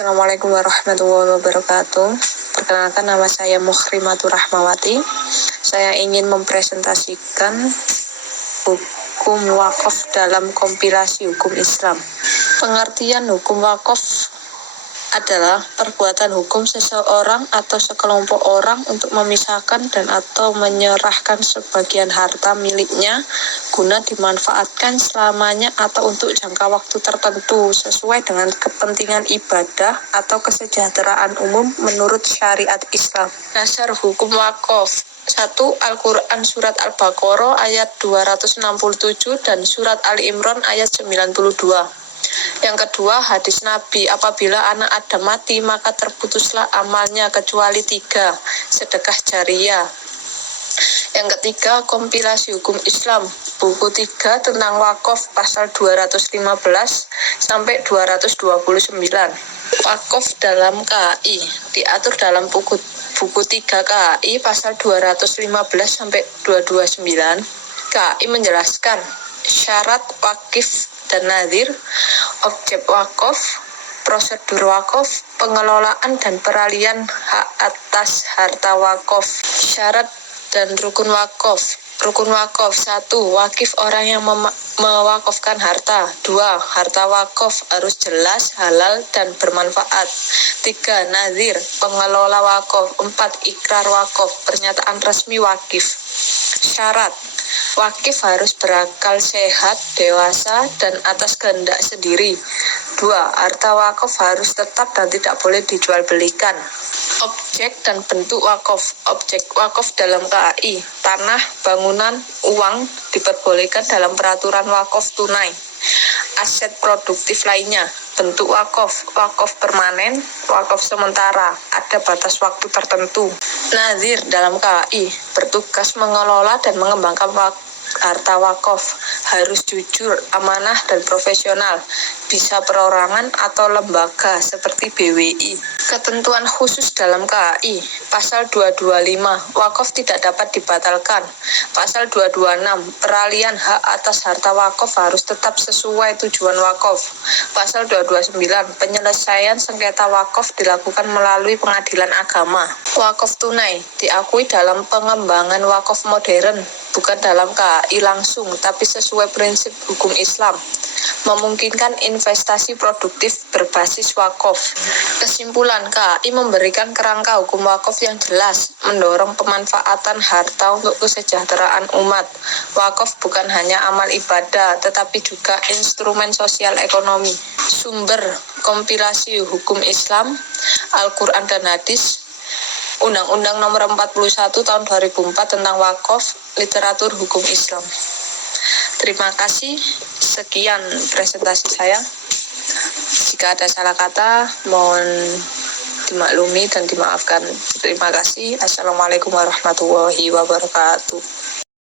Assalamualaikum warahmatullahi wabarakatuh. Perkenalkan, nama saya Mukhrimatur Rahmawati. Saya ingin mempresentasikan hukum wakaf dalam kompilasi hukum Islam. Pengertian hukum wakaf adalah perbuatan hukum seseorang atau sekelompok orang untuk memisahkan dan atau menyerahkan sebagian harta miliknya guna dimanfaatkan selamanya atau untuk jangka waktu tertentu sesuai dengan kepentingan ibadah atau kesejahteraan umum menurut syariat Islam. Dasar hukum wakaf: 1. Al-Quran Surat Al-Baqarah ayat 267 dan Surat Ali Imran ayat 92. Yang kedua, hadis Nabi, apabila anak Adam mati maka terputuslah amalnya kecuali 3, sedekah jariyah. Yang ketiga, kompilasi hukum Islam, buku 3 tentang wakaf pasal 215 sampai 229. Wakaf dalam KAI diatur dalam buku 3 KAI pasal 215 sampai 229. KAI menjelaskan syarat wakif dan nadhir, objek wakaf, prosedur wakaf, pengelolaan dan peralihan hak atas harta wakaf. Syarat dan rukun wakaf. Rukun wakaf: 1. Wakif orang yang mewakafkan harta. 2. Harta wakaf harus jelas, halal, dan bermanfaat. 3. Nadhir, pengelola wakaf. 4. Ikrar wakaf, pernyataan resmi wakif. Syarat: wakif harus berakal sehat, dewasa, dan atas kehendak sendiri. 2. Harta wakaf harus tetap dan tidak boleh dijual belikan. Objek dan bentuk wakaf. Objek wakaf dalam KAI: tanah, bangunan, uang diperbolehkan dalam peraturan wakaf tunai. Aset produktif lainnya. Bentuk wakaf: wakaf permanen, wakaf sementara, ada batas waktu tertentu. Nadhir dalam KAI: bertugas mengelola dan mengembangkan harta wakaf, harus jujur, amanah, dan profesional, bisa perorangan atau lembaga seperti BWI. Ketentuan khusus dalam KAI: pasal 225, wakaf tidak dapat dibatalkan. Pasal 226, peralihan hak atas harta wakaf harus tetap sesuai tujuan wakaf. Pasal 229, penyelesaian sengketa wakaf dilakukan melalui pengadilan agama. Wakaf tunai diakui dalam pengembangan wakaf modern, bukan dalam KAI langsung, tapi sesuai prinsip hukum Islam, memungkinkan investasi produktif berbasis wakaf. Kesimpulan, KAI memberikan kerangka hukum wakaf yang jelas, mendorong pemanfaatan harta untuk kesejahteraan umat. Wakaf bukan hanya amal ibadah, tetapi juga instrumen sosial ekonomi. Sumber kompilasi hukum Islam, Al-Quran dan Hadis, Undang-Undang Nomor 41 Tahun 2004 tentang wakaf, literatur hukum Islam. Terima kasih, sekian presentasi saya. Jika ada salah kata, mohon dimaklumi dan dimaafkan. Terima kasih. Assalamualaikum warahmatullahi wabarakatuh.